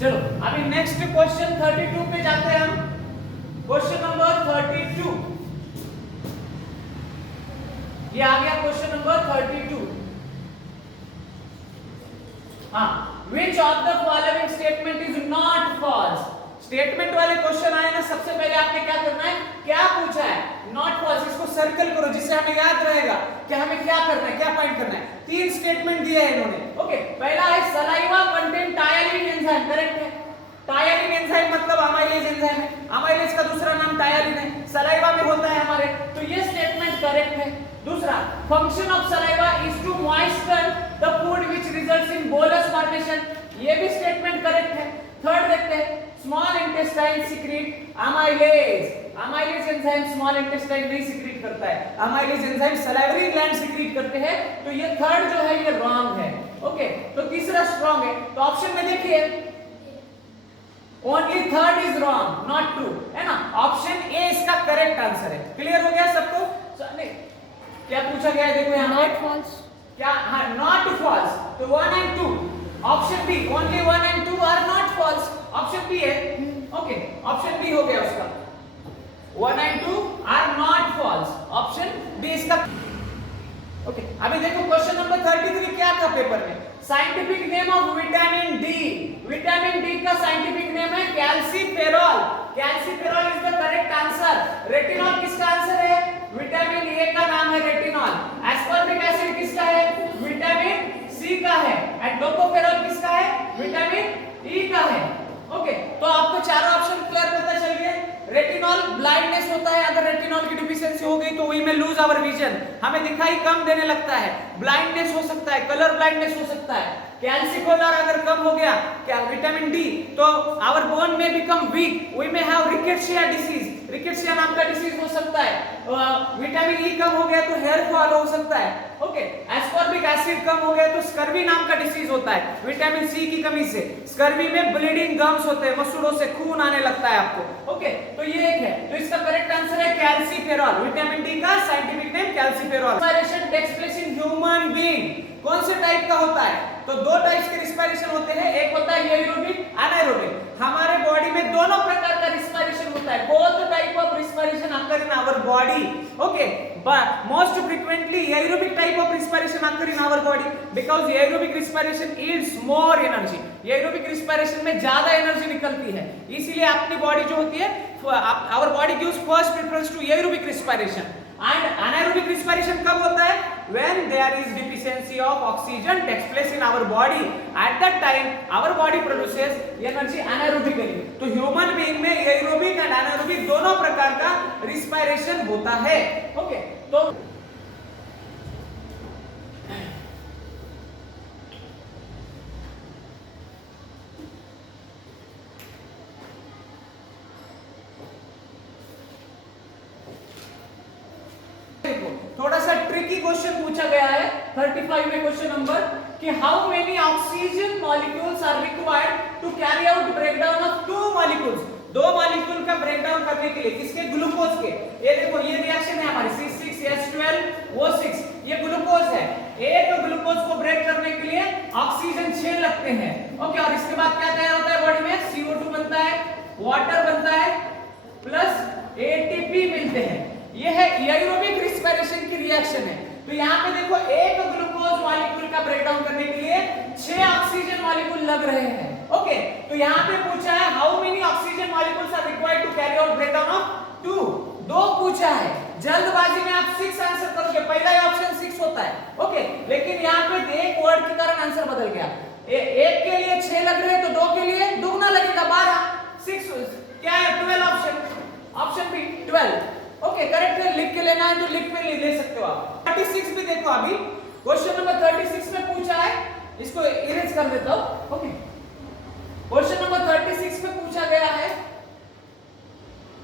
चलो अभी next question 32 पे जाते हैं हम। क्वेश्चन नंबर 32, ये आ गया क्वेश्चन नंबर 32। हाँ, which of the following statement is not false? Statement वाले क्वेश्चन आए ना, सबसे पहले आपने क्या करना है, क्या पूछा है, नॉट फॉल्स, इसको सर्कल करो जिससे हमें याद रहेगा कि हमें क्या करना है, क्या पॉइंट करना है। तीन स्टेटमेंट दिए हैं इन्होंने। ओके, पहला है saliva contain ptyalin enzyme, correct है। टायलिन एंजाइम मतलब अमाइलेज एंजाइम है, अमाइलेज का दूसरा नाम टायलिन है, सलाइवा में होता है हमारे, तो ये स्टेटमेंट करेक्ट है। दूसरा, function of saliva is to moisture the food which results in bolus formation, ये भी स्टेटमेंट करेक्ट है। थर्ड देखते हैं, small intestine secrete amylase, amylase enzyme small intestine नहीं सीक्रेट करता है, amylase enzyme salivary gland secrete करते हैं, तो ये थर्ड जो है ये रॉन्ग है। ओके, तो तीसरा स्ट्रांग है, तो ऑप्शन में देखिए only third is wrong, not true, है ना। ऑप्शन ए इसका करेक्ट आंसर है। क्लियर हो गया सबको? नहीं, क्या पूछा गया है देखो यहां पे, नॉट फॉल्स, क्या, हाँ नॉट फॉल्स, तो 1 and 2, option B only 1 and 2 are not false, option B है। ओके, ऑप्शन बी हो गया उसका, 1 and 2 are not false, option B इसका। ओके, अभी देखो क्वेश्चन नंबर 33 क्या था पेपर में, scientific name of vitamin D, vitamin D का साइंटिफिक नेम है calciferol, calciferol is the correct answer. Retinol किसका आंसर है, विटामिन ए का नाम है रेटिनॉल। एस्कॉर्बिक एसिड किसका है, विटामिन सी का है। एंड टोकोफेरॉल किसका है, विटामिन ई का है। ओके, तो आपको चारों ऑप्शन क्लियर पता चल गए। रेटिनॉल ब्लाइंडनेस होता है, अगर रेटिनॉल की डिफिशियंसी हो गई तो वी में लूज आवर विजन, हमें दिखाई कम देने लगता है, ब्लाइंडनेस हो सकता है, कलर ब्लाइंडनेस हो सकता है। कैल्सिकोलर अगर कम हो गया क्या विटामिन डी, तो आवर बोन में बिकम वीक, वी में हैव रिकेट्सिया डिसीज, रिकेट्सिया नाम का डिसीज हो सकता है। विटामिन ई कम हो गया तो हेयर फॉल हो सकता है। ओके, एस्कॉर्बिक एसिड कम हो गया तो स्कर्वी नाम का डिसीज होता है, विटामिन सी की कमी से। स्कर्वी में ब्लीडिंग गम्स होते हैं, मसूड़ों से खून आने लगता है आपको। ओके, तो ये एक है, तो इसका करेक्ट आंसर है कैल्सीफेरॉल, विटामिन डी का scientific name calciferol. Respiration takes place in human being, कौन से टाइप का होता है, तो दो टाइप्स के रिस्पायरेशन होते हैं, एक होता है एरोबिक, एनारोबिक। हमारे बॉडी में दोनों प्रकार का रिस्पायरेशन होता है, both type of respiration occur in our body. Okay, but most frequently aerobic type of respiration occur in our body because aerobic respiration yields more energy. aerobic respiration में ज्यादा energy निकलती है, इसीलिए अपनी बॉडी जो होती है, our body gives first preference to aerobic respiration. And anaerobic respiration कब होता है, when there is deficiency of oxygen takes place in our body, at that time our body produces energy anaerobically. तो human being में aerobic and anaerobic दोनों प्रकार का respiration होता है। ओके, तो थोड़ा सा ट्रिकी क्वेश्चन पूछा गया है 35 में क्वेश्चन नंबर, कि how many oxygen molecules are required to carry out breakdown of two molecules, दो मॉलिक्यूल का ब्रेकडाउन करने के लिए, किसके, ग्लूकोज के। ये देखो ये रिएक्शन है हमारी C6H12O6, ये ग्लूकोज है, एक ग्लूकोज को ब्रेक करने के लिए ऑक्सीजन 6 लगते हैं। ओके, और इसके बाद क्या तैयार होता है बॉडी में, CO2 बनता है, वाटर बनता है, प्लस ATP मिलते हैं। ये है एरोबिक रिस्पायरेशन की रिएक्शन है। तो यहाँ पे देखो एक ग्लूकोज मॉलिक्यूल का ब्रेकडाउन करने के लिए 6 ऑक्सीजन मॉलिक्यूल लग रहे हैं। ओके, तो यहाँ पे पूछा है how many oxygen molecules are required to carry out breakdown of 2, 2 पूछा है। जल्दबाजी में आप 6 आंसर करोगे, पहला ही ऑप्शन 6 होता है। ओके, लेकिन यहाँ पे एक वर्ड के कारण आंसर बदल गया, एक के लिए 6 लग रहे हैं तो 2 के लिए दुगना लगेगा 12, 6 क्या है 12, ऑप्शन बी 12। ओके, करेक्ट है, लिख के लेना है तो लिख पे ले सकते हो आप। 36 भी देखो, अभी क्वेश्चन नंबर 36 में पूछा है, इसको इरेज कर देता हूं। ओके, क्वेश्चन नंबर 36 में पूछा गया है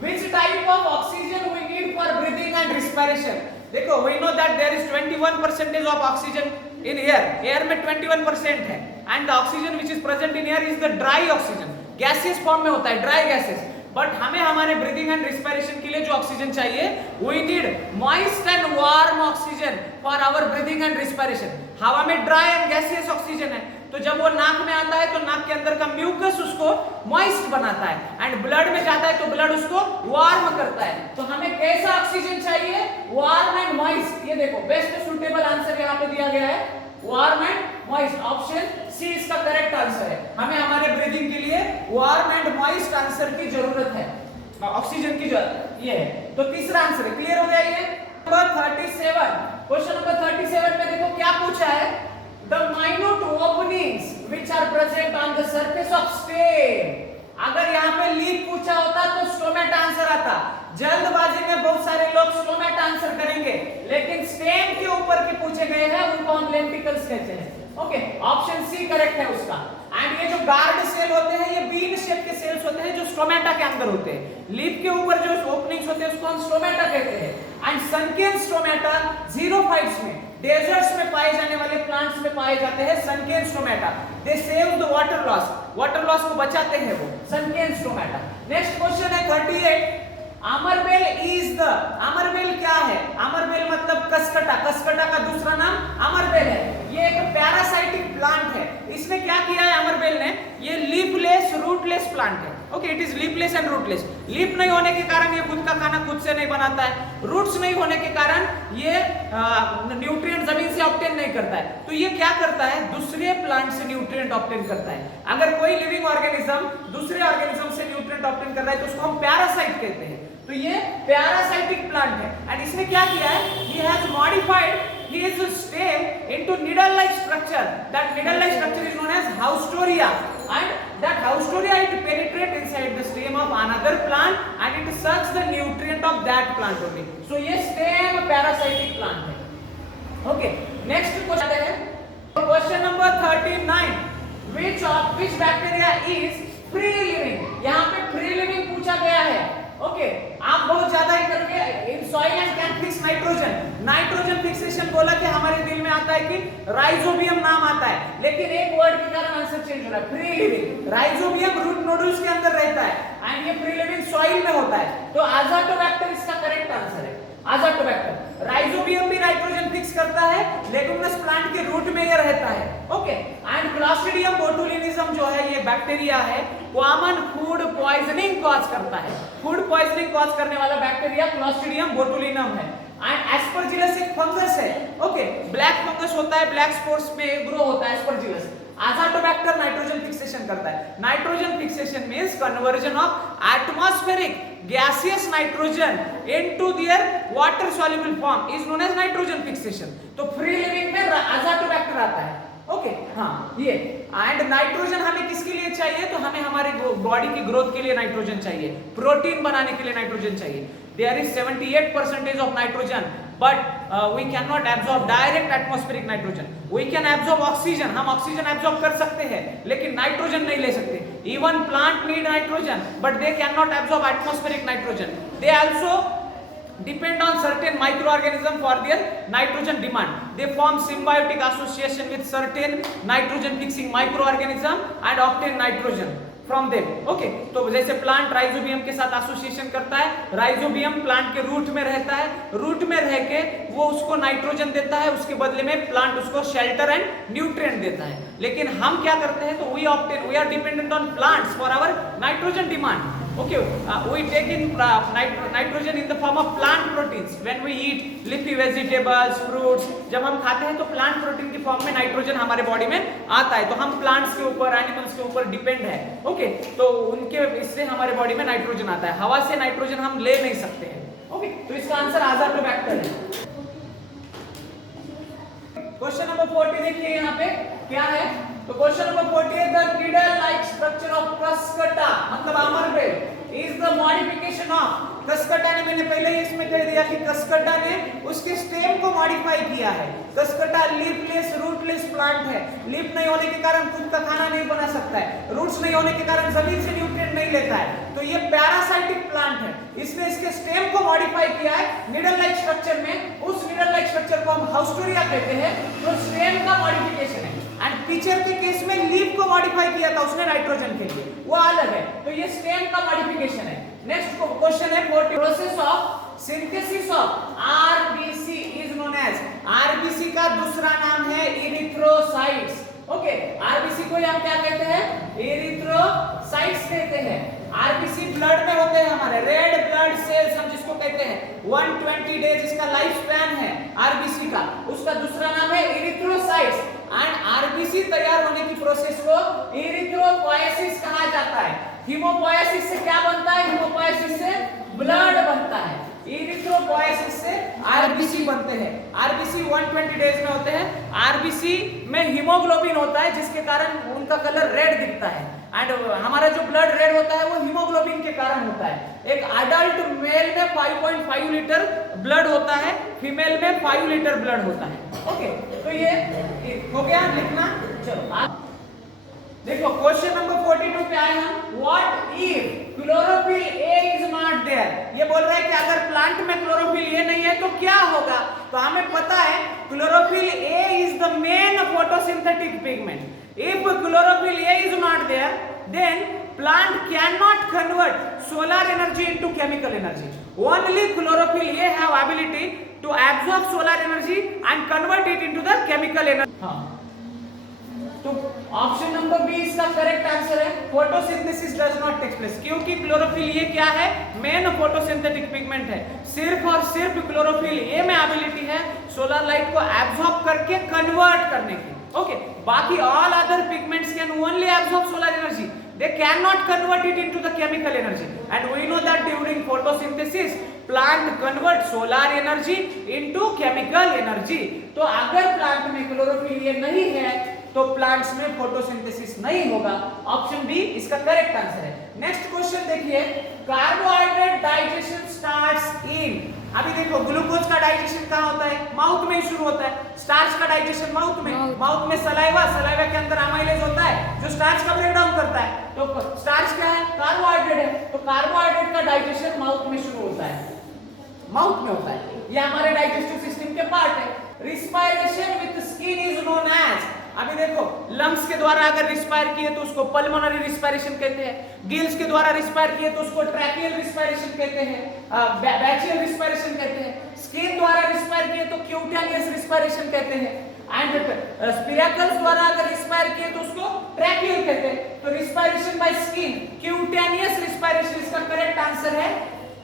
which type of oxygen we need for breathing and respiration। देखो, we know that there is 21% of oxygen in air, air में 21% है, and the oxygen which is present in air is the dry oxygen, gaseous form में होता है, dry gases। But हमें हमारे breathing and respiration के लिए जो ऑक्सीजन चाहिए, we need moist and warm oxygen for our breathing and respiration. हवा में ड्राई एंड गैसियस ऑक्सीजन है, तो तो जब वो नाक में आता है तो नाक के अंदर का म्यूकस उसको मॉइस्ट बनाता है एंड ब्लड में जाता है तो ब्लड उसको वार्म करता है। तो हमें कैसा ऑक्सीजन चाहिए? Warm and moist. ये देखो बेस्ट सुटेबल आंसर यहाँ पे दिया गया है warm and moist. Option C इसका करेक्ट आंसर है। हमें हमारे ब्रीदिंग के लिए वार्म एंड मॉइस्ट आंसर की जरूरत है, ऑक्सीजन की जरूरत ये है। तो तीसरा आंसर है। क्लियर हो गया ये? नंबर 37, क्वेश्चन नंबर 37 में देखो क्या पूछा है, the minute openings which are present on the surface of stem. अगर यहाँ पे लीफ पूछा होता तो स्टोमेट आंसर आता। जल्दबाजी में बहुत सारे लोग स्टोमेट आंसर करेंगे, लेकिन स्टेम के ऊपर के पूछे गए हैं उनको हम लेंटिकल्स कहते हैं। ओके, ऑप्शन सी करेक्ट है उसका। एंड ये जो गार्ड सेल होते हैं ये बीन शेप के सेल्स होते हैं जो स्टोमेटा के अंदर होते हैं। लीफ के ऊपर जो ओपनिंग्स होते हैं उसको हम स्टोमेटा कहते हैं। एंड सनकेन स्टोमेटा ज़ीरोफाइट्स में, डेजर्ट्स में पाए जाने वाले प्लांट्स में पाए जाते हैं सनकेन stomata. They save the water loss को बचाते हैं वो सनकेन स्टोमेटा। नेक्स्ट क्वेश्चन है 38, अमरबेल इज द, अमरबेल क्या है? अमरबेल मतलब कसकटा, कसकटा का दूसरा नाम अमरबेल है। ये एक पैरासाइटिक प्लांट है। इसने क्या किया है अमरबेल ने? ये लीफलेस रूटलेस प्लांट है। Okay, it is leafless and rootless. Leaf नहीं होने के कारण ये खुद का खाना खुद से नहीं बनाता है, रूट्स नहीं होने के कारण ये न्यूट्रिएंट जमीन से ऑब्टेन नहीं करता है। तो ये क्या करता है? दूसरे प्लांट से न्यूट्रिएंट ऑब्टेन करता है। अगर कोई लिविंग ऑर्गेनिज्म दूसरे ऑर्गेनिज्म से न्यूट्रिएंट ऑब्टेन कर रहा है तो उसको हम पैरासाइट कहते हैं। तो ये पैरासाइटिक प्लांट है। एंड इसने क्या किया है? he has modified his stem into needle like structure. That needle like structure is known as haustoria, and that haustoria it penetrate inside the stem of another plant and it sucks the nutrient of that plant only. So ये stem parasitic plant है। Okay, next question है question number 39, which bacteria is free living? यहाँ पे free living पूछा गया है। Okay, आप बहुत ज्यादा ही करोगे in soil and can fix nitrogen. Nitrogen fixation बोला कि हमारे दिल में आता है कि राइजोबियम नाम आता है, लेकिन एक वर्ड के कारण आंसर चेंज हो रहा है। फ्री लिविंग, राइजोबियम रूट नोडुल्स के अंदर रहता है एंड ये फ्री लिविंग सॉइल में होता है। तो अज़ाटोबैक्टर इसका करेक्ट आंसर है। अज़ाटोबैक्टर, राइजोबियम भी नाइट्रोजन फिक्स करता है, लेगुमिनस प्लांट के रूट में ये रहता है। ओके, एंड क्लॉस्ट्रिडियम बोटुलिनिज्म जो है ये बैक्टीरिया है, कॉमन फूड पॉइजनिंग कॉज करता है। फूड पॉइजनिंग कॉज करने वाला बैक्टीरिया क्लॉस्ट्रिडियम बोटुलिनम है। एंड एस्परजिलस एक फंगस है। ओके, ब्लैक फंगस होता है, ब्लैक स्पॉट्स में ग्रो होता है एस्परजिलस। अज़ाटोबैक्टर नाइट्रोजन फिक्सेशन करता है। Nitrogen fixation means conversion of atmospheric gaseous nitrogen into their water soluble form is known as nitrogen fixation. तो फ्री लिविंग में अज़ाटोबैक्टर आता है। ओके, हाँ ये। एंड नाइट्रोजन हमें किसके लिए चाहिए? तो हमें हमारे बॉडी की ग्रोथ के लिए नाइट्रोजन चाहिए, प्रोटीन बनाने के लिए नाइट्रोजन चाहिए। There is 78% of nitrogen, but we cannot absorb direct atmospheric nitrogen. We can absorb oxygen, हम ऑक्सीजन absorb कर सकते हैं, लेकिन नाइट्रोजन नहीं ले सकते। Even plant need nitrogen, but they cannot absorb atmospheric nitrogen. They also depend on certain microorganism for their nitrogen demand. They form symbiotic association with certain nitrogen fixing microorganism and obtain nitrogen from them. Okay, तो जैसे plant rhizobium के साथ association करता है, rhizobium plant के root में रहता है, रूट में रह के वो उसको नाइट्रोजन देता है, उसके बदले में प्लांट उसको शेल्टर एंड न्यूट्रिएंट देता है। लेकिन हम क्या करते हैं? तो we are dependent on plants for our nitrogen demand. Okay, we take in nitrogen in the form of plant proteins when we eat leafy vegetables, fruits. जब हम खाते हैं तो प्लांट प्रोटीन की फॉर्म में नाइट्रोजन हमारे बॉडी में आता है। तो हम प्लांट्स के ऊपर, एनिमल्स के ऊपर डिपेंड है। ओके, तो उनके इससे हमारे बॉडी में नाइट्रोजन आता है। हवा से नाइट्रोजन हम ले नहीं सकते हैं। ओके, तो इसका आंसर अज़ाटोबैक्टर है। क्वेश्चन नंबर 40 देखिए यहाँ पे क्या है। तो question number 40 the needle like structure of Cuscuta मतलब अमरबेल is the modification of. Cuscuta ने, मैंने पहले ही इसमें कह दिया कि कसकटा ने उसके स्टेम को मॉडिफाई किया है। कसकटा लीफलेस रूटलेस प्लांट है। लीफ नहीं होने के कारण खुद का खाना नहीं बना सकता है, रूट्स नहीं होने के कारण जमीन से न्यूट्रिएंट नहीं लेता है। तो ये पैरासाइटिक प्लांट है। इसने इसके स्टेम को मॉडिफाई किया है निडल लाइक स्ट्रक्चर में। उस निडल लाइक स्ट्रक्चर को हम हाउस्टोरिया कहते हैं, तो स्टेम का मॉडिफिकेशन है। एंड पिक्चर के केस में लीफ को मॉडिफाई किया था उसने नाइट्रोजन के लिए, वो अलग है। तो ये स्टेम का मॉडिफिकेशन है। नेक्स्ट क्वेश्चन है process of synthesis of RBC is known as. RBC का दूसरा नाम है इरिथ्रोसाइट्स। ओके, आरबीसी को हम क्या कहते हैं? एरिथ्रोसाइट्स कहते हैं। आरबीसी ब्लड में होते हैं हमारे, रेड ब्लड सेल्स हम जिसको कहते हैं। 120 डेज इसका लाइफ स्पैन है आरबीसी का। उसका दूसरा नाम है एरिथ्रोसाइट्स। एंड आरबीसी तैयार होने की प्रोसेस को एरिथ्रोपोएसिस कहा जाता है। हीमोपोएसिस से क्या बनता है? हीमोपोएसिस से ब्लड बनता है। एरिथ्रोपोएसिस से आरबीसी बनते हैं। आरबीसी 120 डेज में होते हैं। आरबीसी में हीमोग्लोबिन होता है जिसके कारण उनका कलर रेड दिखता है। एंड हमारा जो ब्लड रेड होता है वो हीमोग्लोबिन के कारण होता है। एक अडल्ट मेल में 5.5 लीटर ब्लड होता है, फीमेल में 5 लीटर ब्लड होता है। ओके, तो ये हो गया लिखना। चलो देखो क्वेश्चन नंबर 42 पे आए हम। What if chlorophyll a is not there? ये बोल रहा है कि अगर प्लांट में क्लोरोफिल ए नहीं है तो क्या होगा? तो हमें पता है chlorophyll a is the main photosynthetic pigment. If chlorophyll A is not there, then plant cannot convert solar energy into chemical energy. Only chlorophyll A have ability to absorb solar energy and convert it into the chemical energy. हाँ, तो option number B इसका correct answer है। Photosynthesis does not take place, क्योंकि chlorophyll ये क्या है? Main photosynthetic pigment है। सिर्फ और सिर्फ क्लोरोफिल ए में एबिलिटी है सोलर लाइट को एब्सॉर्ब करके कन्वर्ट करने की। ओके, बाकी all other pigments can only absorb solar energy, they cannot convert it into the chemical energy. And we know that during photosynthesis plant convert solar energy into chemical energy. तो अगर plant में chlorophyll ये नहीं है तो plants में photosynthesis नहीं होगा। ऑप्शन बी इसका करेक्ट आंसर है। नेक्स्ट क्वेश्चन देखिए, कार्बोहाइड्रेट डाइजेशन स्टार्ट्स इन। अभी देखो ग्लूकोज का डाइजेशन कहाँ होता है? माउथ में ही शुरू होता है। स्टार्च का डाइजेशन माउथ में, माउथ में सलाइवा, सलाइवा के अंदर अमाइलेज होता है जो स्टार्च का ब्रेक डाउन करता है। तो स्टार्च क्या है? कार्बोहाइड्रेट है। तो कार्बोहाइड्रेट का डाइजेशन माउथ में शुरू होता है, माउथ में होता है। ये हमारे डाइजेस्टिव सिस्टम के पार्ट है। Respiration with skin is known as. अभी देखो लंग्स के द्वारा अगर रिस्पायर किए तो उसको पल्मोनरी रिस्पायरेशन कहते हैं। गिल्स के द्वारा रिस्पायर किए तो उसको ट्रैकियल रिस्पायरेशन कहते हैं, बैचियल रिस्पायरेशन कहते हैं। स्किन द्वारा रिस्पायर किए तो क्यूटेनियस रिस्पायरेशन कहते हैं। एंड स्पिरेकल्स द्वारा अगर रिस्पायर किए तो उसको ट्रैकियल कहते हैं। तो respiration by skin cutaneous respiration इसका करेक्ट आंसर है।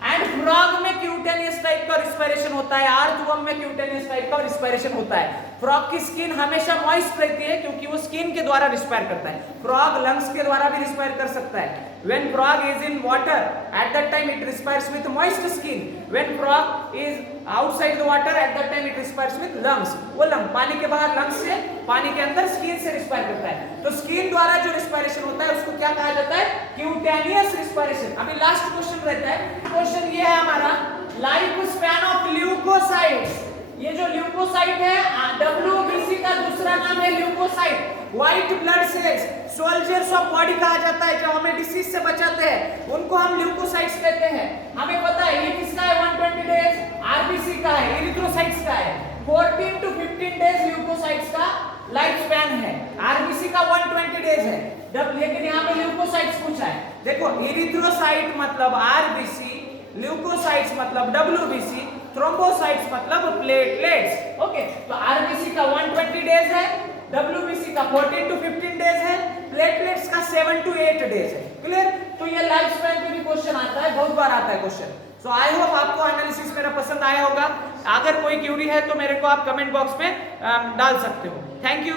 एंड फ्रॉग में क्यूटेनियस टाइप का रिस्पायरेशन होता है, अर्थवर्म में क्यूटेनियस टाइप का रिस्पायरेशन होता है। फ्रॉग की स्किन हमेशा मॉइस्ट रहती है क्योंकि वो स्किन के द्वारा रिस्पायर करता है। फ्रॉग लंग्स के द्वारा भी रिस्पायर कर सकता है। When frog is in water, at that time it respires with moist skin. When frog is outside the water, at that time it respires with lungs. वो लंग पानी के बाहर लंग्स से, पानी के अंदर स्किन से रिस्पायर करता है। तो स्किन द्वारा जो रिस्पायरेशन होता है उसको क्या कहा जाता है? Cutaneous respiration. अभी लास्ट क्वेश्चन रहता है। क्वेश्चन ये है हमारा, लाइफ स्पैन ऑफ ल्यूकोसाइट्स। ये जो ल्यूकोसाइट है WBC का दूसरा नाम है leucocyte. White blood cells, soldiers of body कहा जाता है, जो हमें डिसीज से बचाते हैं, उनको हम ल्यूकोसाइट्स कहते हैं। हमें पता है ये किसका है? 120 डेज आरबीसी का है, एरिथ्रोसाइट्स का है। 14 to 15 डेज ल्यूकोसाइट्स का लाइफ स्पैन है। आरबीसी का 120 डेज है। लेकिन यहाँ पे ल्यूकोसाइट्स पूछा है। देखो एरिथ्रोसाइट मतलब आरबीसी, ल्यूकोसाइट्स मतलब WBC, थ्रोम्बोसाइट्स मतलब प्लेटलेट्स। ओके, तो आरबीसी का 120 डेज है, WBC का 14 to 15 डेज है, प्लेटलेट्स का 7 to 8 डेज है। क्लियर? तो ये लाइफ स्पैन पे भी क्वेश्चन आता है, बहुत बार आता है क्वेश्चन। सो आई होप आपको एनालिसिस मेरा पसंद आया होगा। अगर कोई क्यूरी है तो मेरे को आप कमेंट बॉक्स में डाल सकते हो। Thank you.